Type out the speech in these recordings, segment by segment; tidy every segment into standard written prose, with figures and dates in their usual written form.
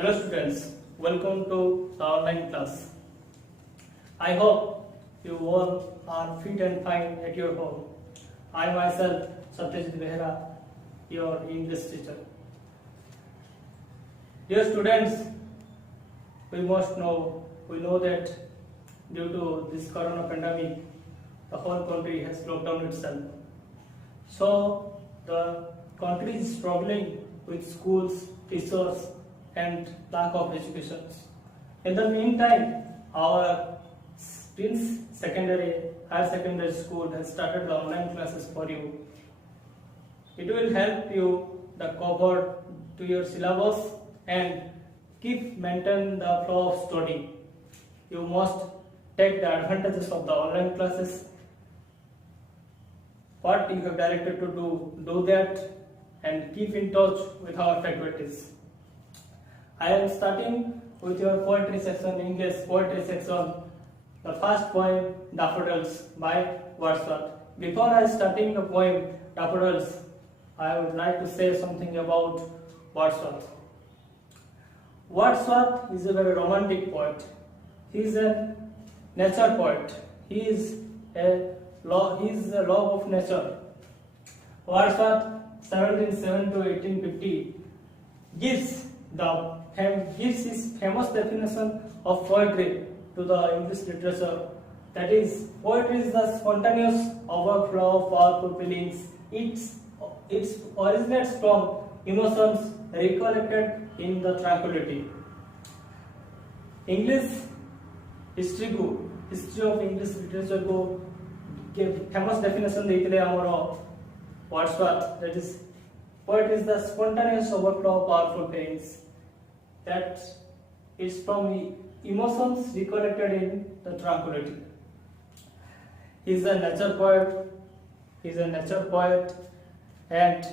Hello students, welcome to the online class. I hope you all are fit and fine at your home. I myself, Satyajit Behra, your English teacher. Dear students, we know that due to this corona pandemic, the whole country has locked down itself. So the country is struggling with schools, teachers, and lack of education. In the meantime, our since higher secondary school has started the online classes for you. It will help you the cover to your syllabus and maintain the flow of study. You must take the advantages of the online classes. What you have directed to do that and keep in touch with our faculties. I am starting with your poetry section, English poetry section, the first poem, Daffodils by Wordsworth. Before I starting the poem, Daffodils, I would like to say something about Wordsworth. Wordsworth is a very romantic poet. He is a nature poet. He is a love of nature. Wordsworth, 1707 to 1850, gives his famous definition of poetry to the English literature. That is, poetry is the spontaneous overflow of powerful feelings. It originates from emotions recollected in the tranquility. English history of English literature को famous definition देते हैं हमारा Wordsworth. That is, poetry is the spontaneous overflow of powerful feelings. That is from emotions recollected in the tranquility. He is a nature poet, and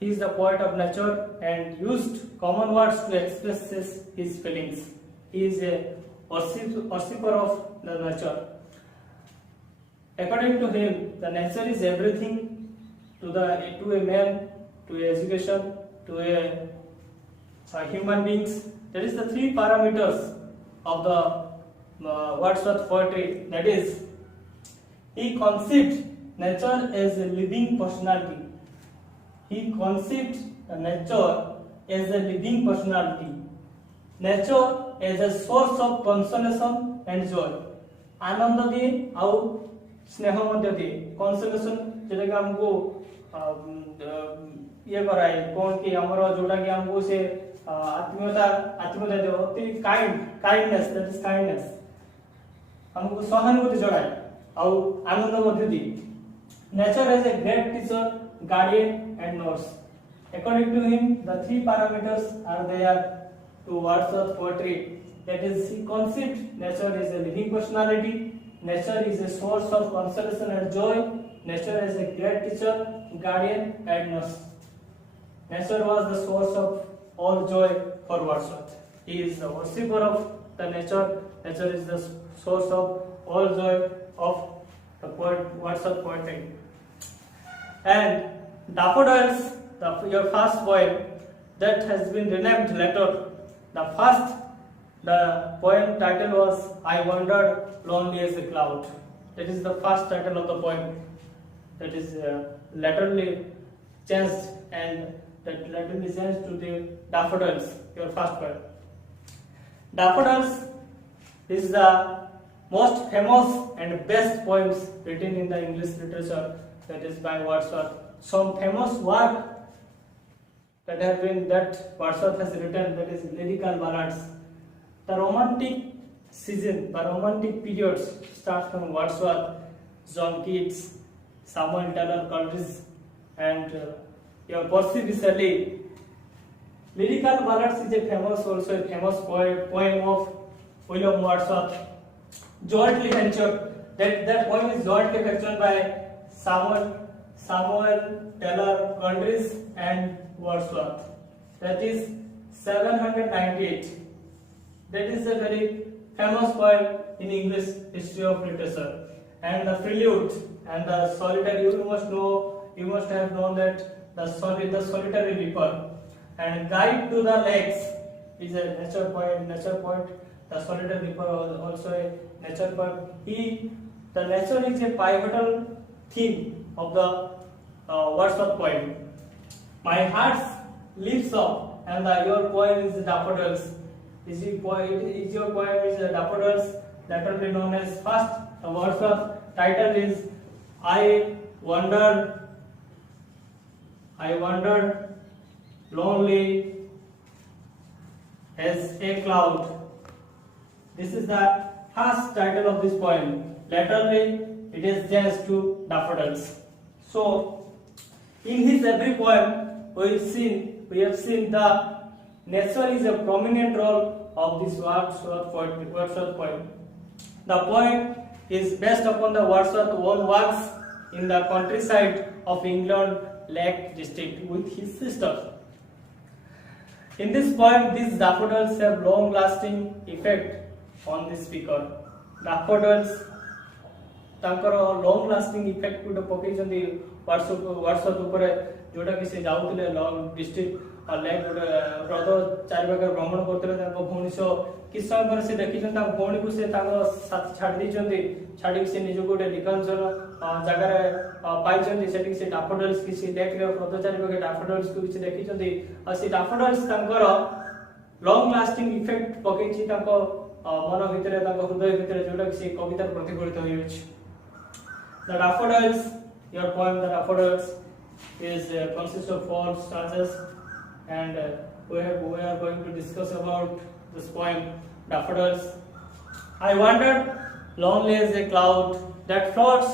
he is the poet of nature and used common words to express his feelings. He is a worshipper of the nature. According to him, the nature is everything to a man, to education, to a human beings. That is the three parameters of the Wordsworth poetry. That is, he conceived nature as a living personality. He conceived nature as a living personality. Nature as a source of consolation and joy. आनंद दिए आउ स्नेह मध्य दिए. Consolation जेटा कि हमको ये कराए कौन कि हमारा जोड़ा कि हमको से आत्मीयता दे होती kindness, that is kindness. हमको सहानुभूति जोड़ाए आउ आनंद मध्य दिए. Nature is a great teacher, guardian and nurse. According to him, the three parameters are there to Wordsworth poetry. That is, he conceived nature as a living personality, nature is a source of consolation and joy, nature is a great teacher, guardian and nurse. Nature was the source of all joy for Wordsworth. He is the worshipper of the nature. Nature is the source of all joy of the Wordsworth poetry. And Daffodils, your first poem, that has been renamed later. The poem title was I Wandered Lonely as a Cloud. That is the first title of the poem. That is laterally changed, and that laterally changed to the Daffodils, your first poem. Daffodils is the most famous and best poems written in the English literature. That is by Wordsworth. Some famous work that Wordsworth has written, that is lyrical ballads. The romantic season, the romantic periods start from Wordsworth, John Keats, Samuel Taylor Coleridge, and your Percy Shelley. Lyrical ballads is also a famous poem of William Wordsworth, jointly ventured. That poem is jointly ventured by Samuel Taylor Coleridge and Wordsworth. That is 798. That is a very famous poem in English history of literature. And the prelude and the solitary, you must have known that the solitary reaper. and guide to the lakes is a nature point. The solitary river also a nature point. The nature is a pivotal theme of the Wordsworth poem. My heart lifts up, and your poem is Daffodils. Your poem is Daffodils, laterally known as first. The Wordsworth title is I wandered lonely as a cloud. This is the first title of this poem. Laterally, it is changed to Daffodils. So, in his every poem, we have seen the nature is a prominent role of this Wordsworth poem. The poem is based upon the Wordsworth's own works in the countryside of England, Lake District, with his sister. In this poem, these daffodils have long-lasting effect on the speaker. Daffodils ତାଙ୍କର long lasting effect ଗୋଟେ ପକେଇଛନ୍ତି WhatsApp ଉପରେ, ଯୋଉଟା କି ସେ ଯାଉଥିଲେ long district lake ଗୋଟେ ହ୍ରଦ ଚାରିପାଖରେ ଭ୍ରମଣ କରୁଥିଲେ ତାଙ୍କ ଭଉଣୀ ସହ। କିଛି ସମୟ ପରେ ସେ ଦେଖିଛନ୍ତି ତାଙ୍କ ଭଉଣୀକୁ ସେ ତାଙ୍କ ସାଥୀ ଛାଡ଼ି ଦେଇଛନ୍ତି, ଛାଡ଼ିକି ସେ ନିଜକୁ ଗୋଟେ ନିକାଞ୍ଚନ ଜାଗାରେ ପାଇଛନ୍ତି। ସେଠିକି ସେ ଡାଫୋଡିଲ୍ସ କିଛି ଲେକ୍ର ହ୍ରଦ ଚାରିପାଖରେ ଡାଫୋଡିଲ୍ସକୁ କିଛି ଦେଖିଛନ୍ତି, ଆଉ ସେ ଡାଫୋଡିଲ୍ସ ତାଙ୍କର ଲଙ୍ଗ ଲାଷ୍ଟିଂ ଇଫେକ୍ଟ ପକେଇଛି ତାଙ୍କ ମନ ଭିତରେ, ତାଙ୍କ ହୃଦୟ ଭିତରେ, ଯୋଉଟା କି ସେ କବିତାରେ ପ୍ରତିଫଳିତ ହୋଇଅଛି। The Daffodils, your poem, The Daffodils, is consists of 4 stanzas, and we are going to discuss about this poem, Daffodils. I wandered lonely as a cloud that floats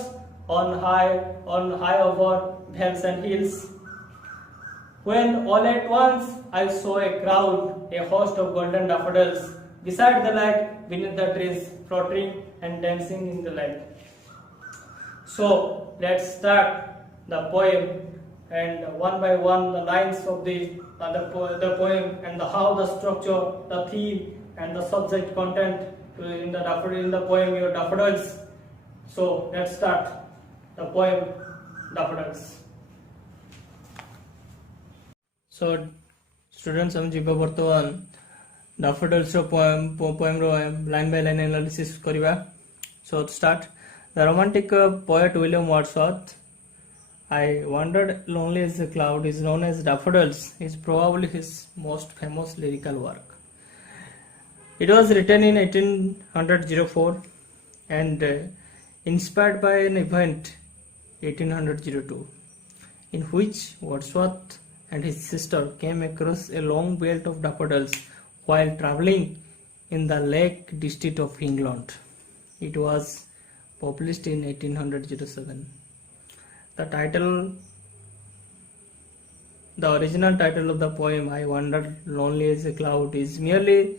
on high over vales and hills. When all at once I saw a crowd, a host of golden daffodils, beside the light, beneath the trees, fluttering and dancing in the light. So let's start the poem, and one by one the lines of the poem, and how the structure, the theme, and the subject content in the poem, your Daffodils. So let's start the poem, Daffodils. So students, हम जीवा वर्तमान Daffodils poem line by line analysis करिबा. So start. The romantic poet William Wordsworth, I wandered lonely as a cloud, is known as Daffodils, is probably his most famous lyrical work. It was written in 1804 and inspired by an event 1802, in which Wordsworth and his sister came across a long belt of daffodils while travelling in the Lake District of England. It was published in 1807. The original title of the poem, I Wandered Lonely as a Cloud, is merely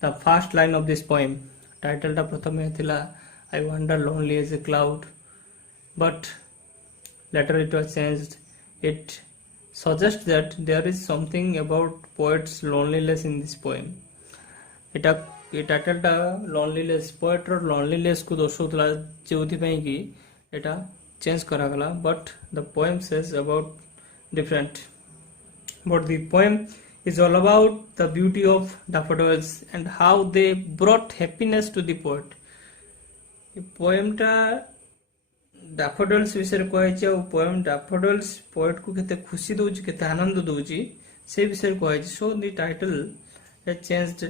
the first line of this poem. Title ta prathame thila I Wandered Lonely as a Cloud, but later it was changed. It suggests that there is something about poet's loneliness in this poem. ये title टा loneliness, poet रो loneliness को दर्शाउतला, जेउथि पई कि एटा change करा गला, but the poem says about different. But the poem is all about the beauty of daffodils and how they brought happiness to the poet. ये poem टा daffodils विषय कहै और पोएम daffodils पोएट को केते खुशी दोउची, केते आनंद दोउची, से विषय कहै. So the title has changed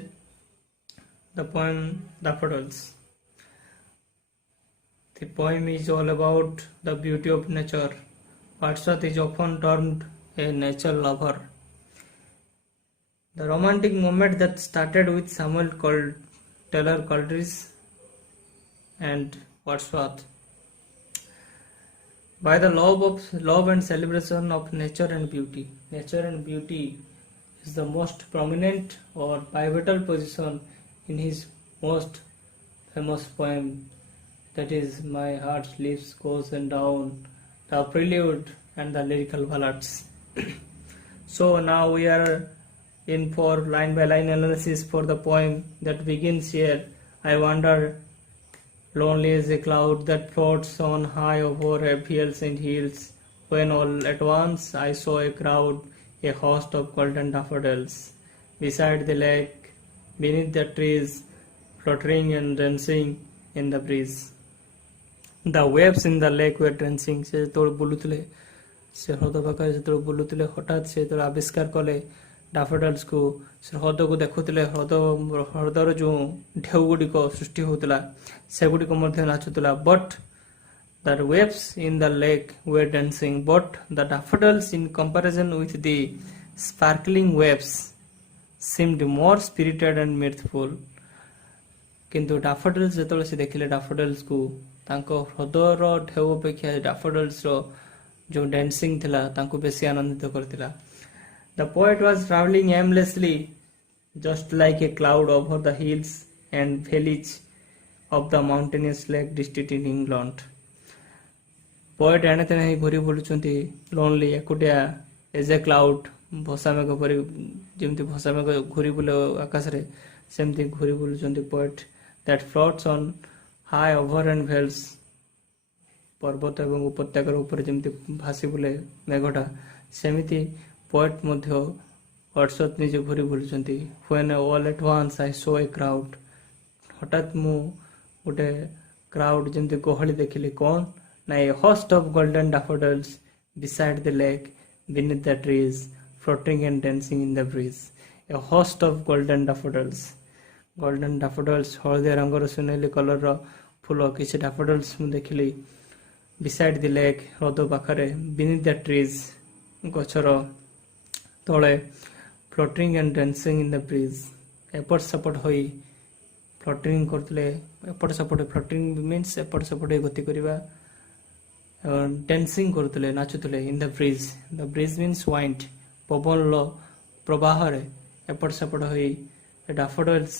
the poem Daffodils. The poem is all about the beauty of nature. Wordsworth is often termed a nature lover. The romantic movement that started with Samuel Taylor Coleridge and Wordsworth. By the love and celebration of nature and beauty. Nature and beauty is the most prominent or pivotal position in his most famous poem, that is My Heart Leaves Goes and Down, the prelude and the lyrical ballads. So now we are in for line by line analysis for the poem that begins here. I wander lonely as a cloud that floats on high over vales and hills, when all at once I saw a crowd, a host of golden daffodils beside the lake, beneath the trees, fluttering and dancing in the breeze. The waves in the lake were dancing. ସେ ଯେତେବେଳେ ବୁଲୁଥିଲେ ସେ ହ୍ରଦ ପାଖରେ ଯେତେବେଳେ ବୁଲୁଥିଲେ ହଠାତ୍ ସେ ଯେତେବେଳେ ଆବିଷ୍କାର କଲେ ଡାଫୋଡଲ୍ସକୁ ସେ ହ୍ରଦକୁ ଦେଖୁଥିଲେ ହ୍ରଦର ଯେଉଁ ଢେଉ ଗୁଡ଼ିକ ସୃଷ୍ଟି ହେଉଥିଲା ସେଗୁଡ଼ିକ ମଧ୍ୟ ନାଚୁଥିଲା but the waves in the lake were dancing but the daffodils in comparison with the sparkling waves seemed more spirited and mirthful. କିନ୍ତୁ ଡାଫୋଡିଲ୍ସ ଯେତେବେଳେ ସେ ଦେଖିଲେ ଡାଫୋଡିଲ୍ସକୁ ତାଙ୍କ ହ୍ରଦର ଢେଉ ଅପେକ୍ଷା ଡାଫୋଡିଲ୍ସର ଯେଉଁ ଡ୍ୟାନ୍ସିଂ ଥିଲା ତାଙ୍କୁ ବେଶୀ ଆନନ୍ଦିତ କରିଥିଲା. The poet was traveling aimlessly just like a cloud over the hills and valleys of the mountainous lake district in England. Poet एणे तेणे घूरी बुलुचंती lonely एकुटिया as a cloud भसा मेघ परि जेमति भसा मेघ घूरी बुले आकाश रे सेमति घूरी बुलुचंती poet that floats on high over and vales पर्वत एवं उपत्यकार ऊपर जेमति भासी बुले मेघटा सेमिति poet मध्य व्हाट्सएप निजे घूरी बुलुचंती when all at once I saw a crowd हठात मु गोटे क्राउड जेमति गहली देखिली कोन Now a host of golden daffodils beside the lake, beneath the trees, floating and dancing in the breeze. A host of golden daffodils. Golden daffodils, हळदिया रंगर सुनेली कलर रो फूल किछि daffodils मु देखिली beside the lake, हृद पाखरे, beneath the trees, गछर तळे, floating and dancing in the breeze. एपट सपट होई floating करतले एपट सपट floating means एपट सपट गति करिवा dancing करतले नाचुतले in the breeze. The breeze means wind. पवन लो प्रवाह रे एपट सपट होई daffodils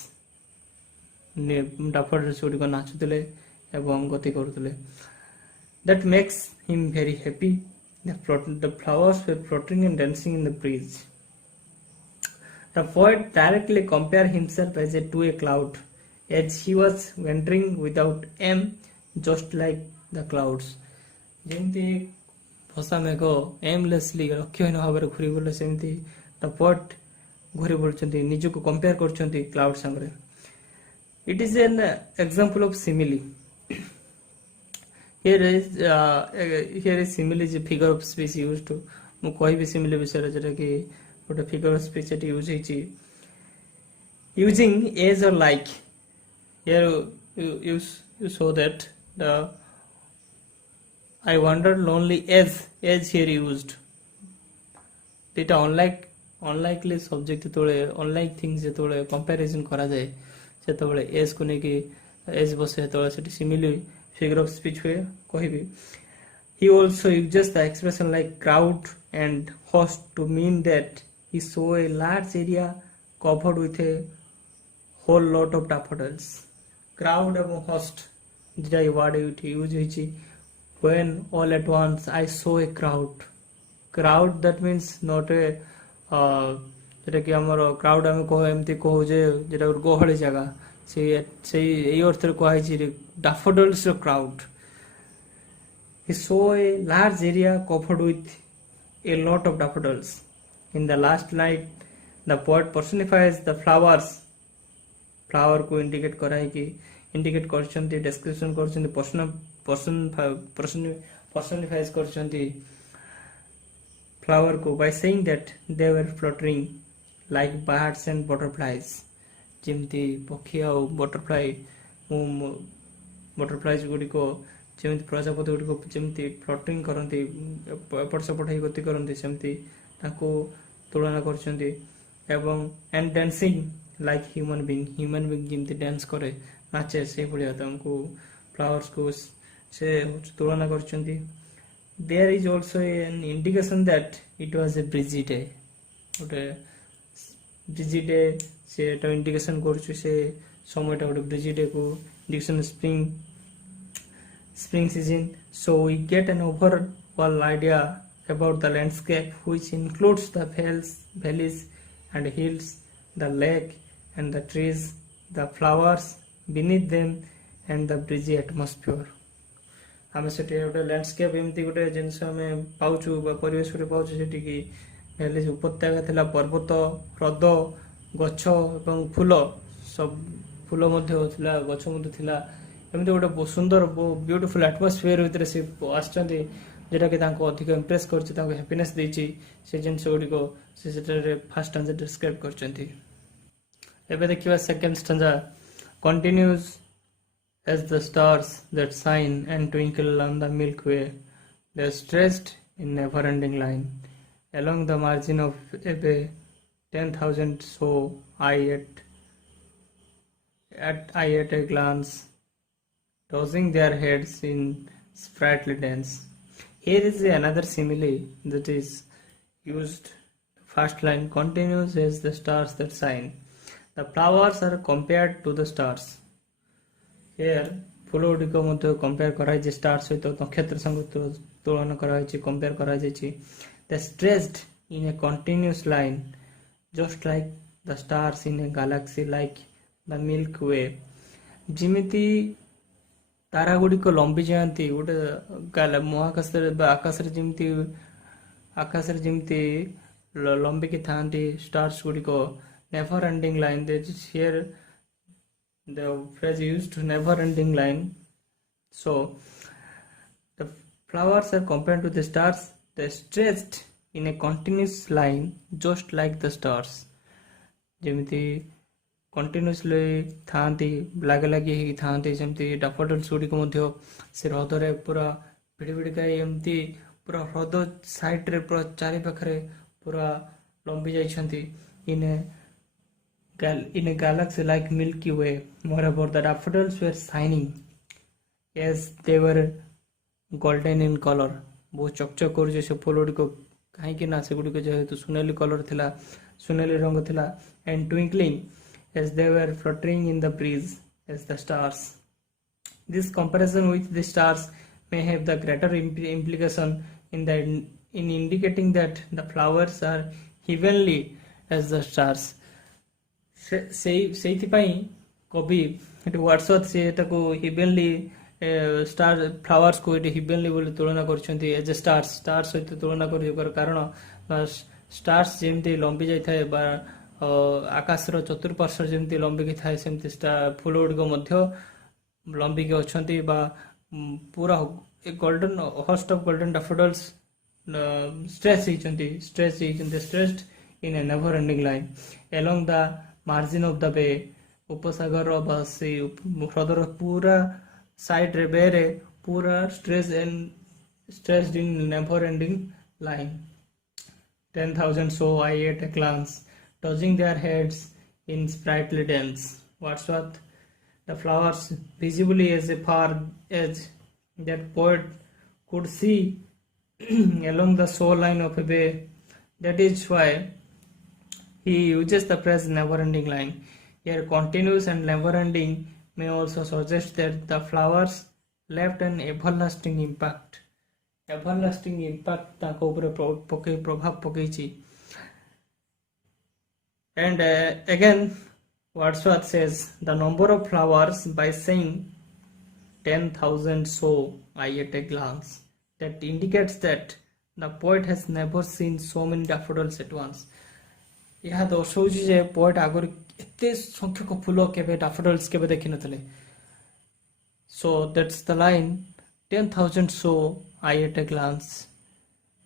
गुडी को नाचुतले एवं गति करतले. That makes him very happy. The flowers were floating and dancing in the breeze. The poet directly compared himself to a cloud as he was wandering without aim just like the clouds. जेमती भसा मेघ aimlessly लक्ष्यहीन भाव में घूरी बुले सेमती the poet घूरी बुलुचंती निजको compare करचंती क्लाउड संगरे. It is an example of simile. Here is simile is figure of speech used to मु कहबी सिमिली विषय जेटा कि गोटे फिगर ऑफ स्पीच एटी यूज हेची using as or like. Here you show that the I wondered lonely as here used. Data unlikely subject जेतोळे unlike things जेतोळे comparison करा जाए सेतोळे as को ने कि as बसे सेतोळे सेटी simile figure of speech हुए कहिबी. He also uses the expression like crowd and host to mean that he saw a large area covered with a whole lot of daffodils. Crowd एवं host जेटा word use होइछि. When all at once I saw a crowd. Crowd that means not a जेटा कि हमर crowd हम को एमती कहू जे जेटा गहली जगह से एई अर्थ रे कहै छी daffodils crowd. He saw a large area covered with a lot of daffodils. In the last line the poet personifies the flowers. Flower को indicate कराई कि indicate करछंती description करछंती personifies करछंती flower को by saying that they were fluttering like birds and butterflies. जेमती पक्षी और butterflies गुडी को जेमती प्रजापति गुडी को जेमती floating करंती एपट सपट हे गति करंती सेमती ताको तुलना करछंती एवं and dancing like human being जेमती डांस करे नाचे से भलिया हमको फ्लावर्स को से तुलना करछंती. There is also an indication that it was a breezy day. ओटे breezy day से तो इंडिकेशन करछु से समयटा ओटे breezy day को indication spring season. So we get an overall idea about the landscape which includes the valleys and hills, the lake and the trees, the flowers beneath them and the breezy atmosphere. आमे सेटे गोटे landscape एमती गोटे जिनस आमे पाउछु परिवेश रे पाउछु सेठी कि valley ଉପତ୍ୟକା ଥିଲା, ପର୍ବତ, ହ୍ରଦ, ଗଛ ଏବଂ ଫୁଲ, ସବୁ ଫୁଲ ମଧ୍ୟ ଥିଲା, ଗଛ ମଧ୍ୟ ଥିଲା। ଏମିତି ଗୋଟେ ସୁନ୍ଦର ବ୍ୟୁଟିଫୁଲ୍ ଆଟମୋସ୍ଫିୟର ଭିତରେ ସେ ଆସିଛନ୍ତି, ଯେଉଁଟାକି ତାଙ୍କୁ ଅଧିକ ଇମ୍ପ୍ରେସ୍ କରୁଛି, ତାଙ୍କୁ ହ୍ୟାପିନେସ୍ ଦେଇଛି। ସେ ଜିନିଷ ଗୁଡ଼ିକ ସେ ସେଠାରେ ଫାର୍ଷ୍ଟ ଷ୍ଟାଞ୍ଜା ଡିସ୍କ୍ରାଇବ୍ କରିଛନ୍ତି। ଏବେ ଦେଖିବା second stanza. Continues as the stars that shine and twinkle on the Milky Way, they are stretched in never-ending line along the margin of a bay. 10,000 saw I at a glance, tossing their heads in sprightly dance. Here is another simile that is used. First line, continues as the stars that shine. The flowers are compared to the stars. Here फूल गुड़िक compare कराई star सहित नक्षत्र संग तुलन कराई compare कराई the stretched in a continuous line just like the stars in a galaxy like the Milky Way. जिमिति तारा गुड़िक लंबी जाती गोटे महाकाश आकाश जमी लंबी की था स्टार्स गुड़िक never ending line here the phrase used to never ending line. So the flowers are compared to the stars, they stretched in a continuous line just like the stars. जेमिति कंटिन्यूअसली थांती लागे लागे ही थांती जेमिति daffodils गुडी को मध्य से हृद रे पूरा भिड़ी भिड़िका एमती पूरा हृद साइड रे पूरा चारि पाखरे पूरा लंबी जाइछंती in a galaxy like Milky Way. Moreover, the daffodils were shining as they were golden in color. बहुत चकचक कर से फूल गुड़िक कहीं ना से गुड़िक जेहेतु सुनेली कलर थिला, सुनेली रंग थिला, and twinkling as they were fluttering in the breeze as the stars. This comparison with the stars may have the greater implication in indicating that the flowers are heavenly as the stars. ସେଇଥିପାଇଁ କବି ଏଠି ୱାର୍ଡସୱର୍ଥ ସେ ତାକୁ ହିବେନଲି star flowers କୁ ଏଠି ହିବେନଲି ବୋଲି ତୁଳନା କରିଛନ୍ତି ଏଜ ଏ ଷ୍ଟାର ସହିତ ତୁଳନା କରିବାର କାରଣ ଷ୍ଟାର୍ସ ଯେମିତି ଲମ୍ବି ଯାଇଥାଏ ବା ଆକାଶର ଚତୁଃପାର୍ଶ୍ୱ ଯେମିତି ଲମ୍ବିକି ଥାଏ ସେମିତି ଫୁଲ ଗୁଡ଼ିକ ମଧ୍ୟ ଲମ୍ବିକି ଅଛନ୍ତି ବା ପୁରା golden host of golden daffodils stretched in a never ending line along the margin of the bay. उपसागर से हृदर पूरा साइड रे बे रे पूरा stretched in never ending line. 10,000 saw I at a glance, tossing their heads in sprightly dance. Wordsworth. The flowers visibly as a far edge that poet could see along the shoreline of a bay. That is why he uses the phrase never ending line. Here continuous and never ending may also suggest that the flowers left an everlasting impact. Everlasting impact ताको ऊपर प्रभाव पकेची. And again Wordsworth says the number of flowers by saying 10,000 saw I at a glance. That indicates that the poet has never seen so many daffodils at once. यह दर्शाऊँ जे poet आगुरी एते संख्यक फूल केबे daffodils केबे देखि नथले. So that's the line 10,000 saw I at a glance.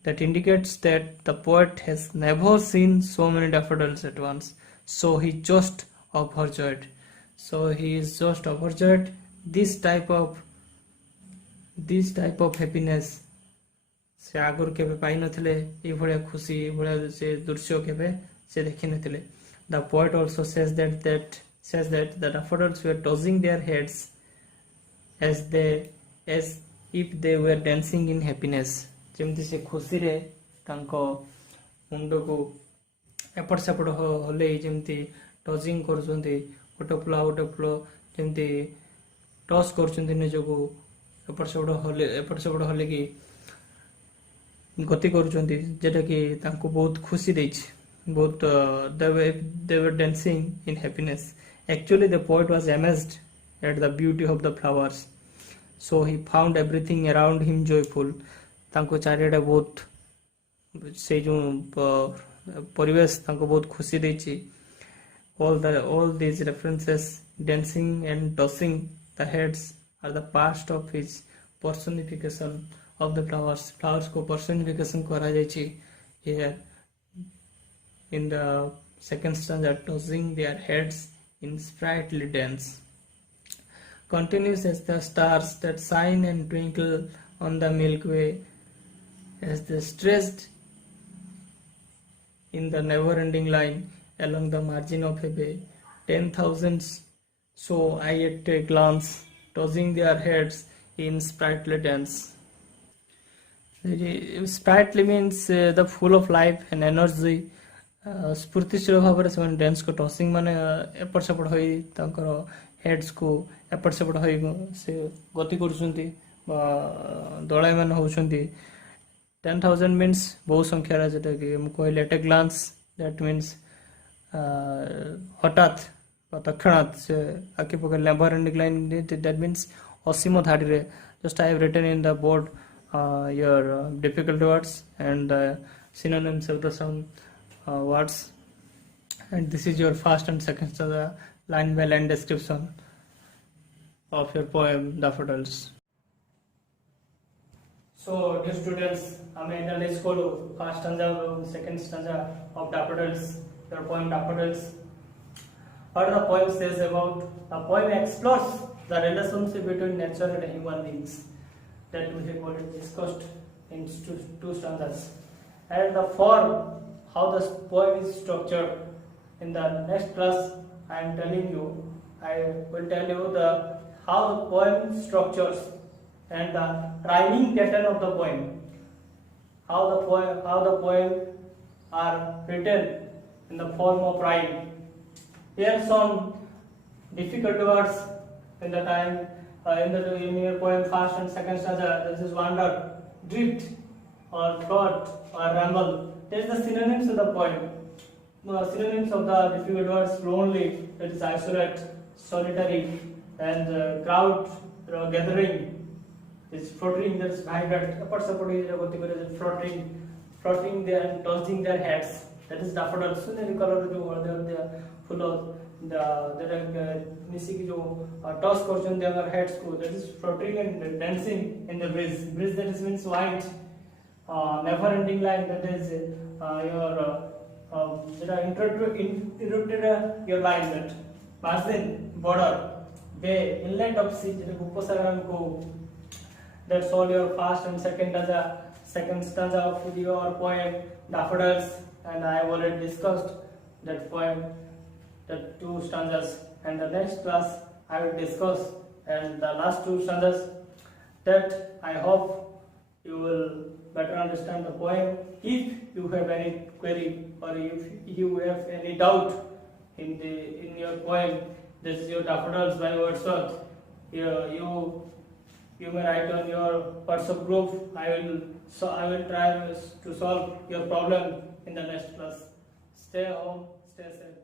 That indicates that the poet has never seen so many daffodils at once. So he just overjoyed. So he is just overjoyed. This type of happiness से आगुरी केबे पाई नथले. ए भलिया खुशी ए भलिया से दृश्य केबे से देखि नथिले. The poet also says that the daffodils were tossing their heads as if they were dancing in happiness. जेमती से खुशी रे तांको मुंड को एपट सेपट होले जेमती टचिंग करछन्ती गोटे फुल जेमती टच करछन्ती निजको एपट सेपट होले कि गति करछन्ती जेटा कि तांको बहुत खुशी दैछि. Both they were dancing in happiness. Actually, the poet was amazed at the beauty of the flowers, so he found everything around him joyful. तांको चारियाडे बहुत से जो परिवेश तांको बहुत खुशी देची. All these references, dancing and tossing the heads, are the past of his personification of the flowers. Flowers को personification करा जायछि here in the second stanza, tossing their heads in sprightly dance. Continues as the stars that shine and twinkle on the Milky Way, as they stretched in the never-ending line along the margin of a bay. 10,000 saw I at a glance, tossing their heads in sprightly dance. Sprightly means the full of life and energy. स्फूर्तिशील भाव से dance को tossing माने एपट सेपट होई तांकर heads को एपट सेपट होई से गति करछंती दळाय मान होछंती. 10,000 मीन्स बहु संख्या जेटा कि हम कहले at a glance, that means हठात तत्क्षणात से आके पकड़ never ending line, that means असीम धाडी रे. Just I have written in the board your difficult words and the synonyms of the some words, and this is your first and second stanza line by line description of your poem Daffodils. So dear students, hame analyze kolu first stanza and second stanza of Daffodils, your poem Daffodils. What the poem says about, the poem explores the relationship between nature and human beings that we have already discussed in two stanzas, and the form, how the poem is structured. In the next class I am telling you, I will tell you the how the poem structures and the rhyming pattern of the poem, how the poem are written in the form of rhyme. Here some difficult words in the time in your poem first and second stanza. This is wander, drift, or float, or ramble. There is the synonyms of the poem. Synonyms of the difficult words: lonely, that is isolate, solitary, and crowd gathering, is fluttering, that is vibrant. Apart support is goti kore fluttering there and tossing their heads, that is daffodils. Suneri color jo they are full of the misi ki jo toss करछन their heads को, that is fluttering and dancing in the breeze. Breeze, that is means wind. Never ending line, that is your interrupted your line, that margin, border, bay, inlet of sea, upasagram ko. That's all your first and second stanza of your poem Daffodils, and I have already discussed that poem, the two stanzas, and the next class I will discuss and the last two stanzas, that I hope you will better understand the poem. If you have any query or if you have any doubt in your poem, this is your Daffodils by Wordsworth. You may write on your WhatsApp group. I will try to solve your problem in the next class. Stay home, stay safe.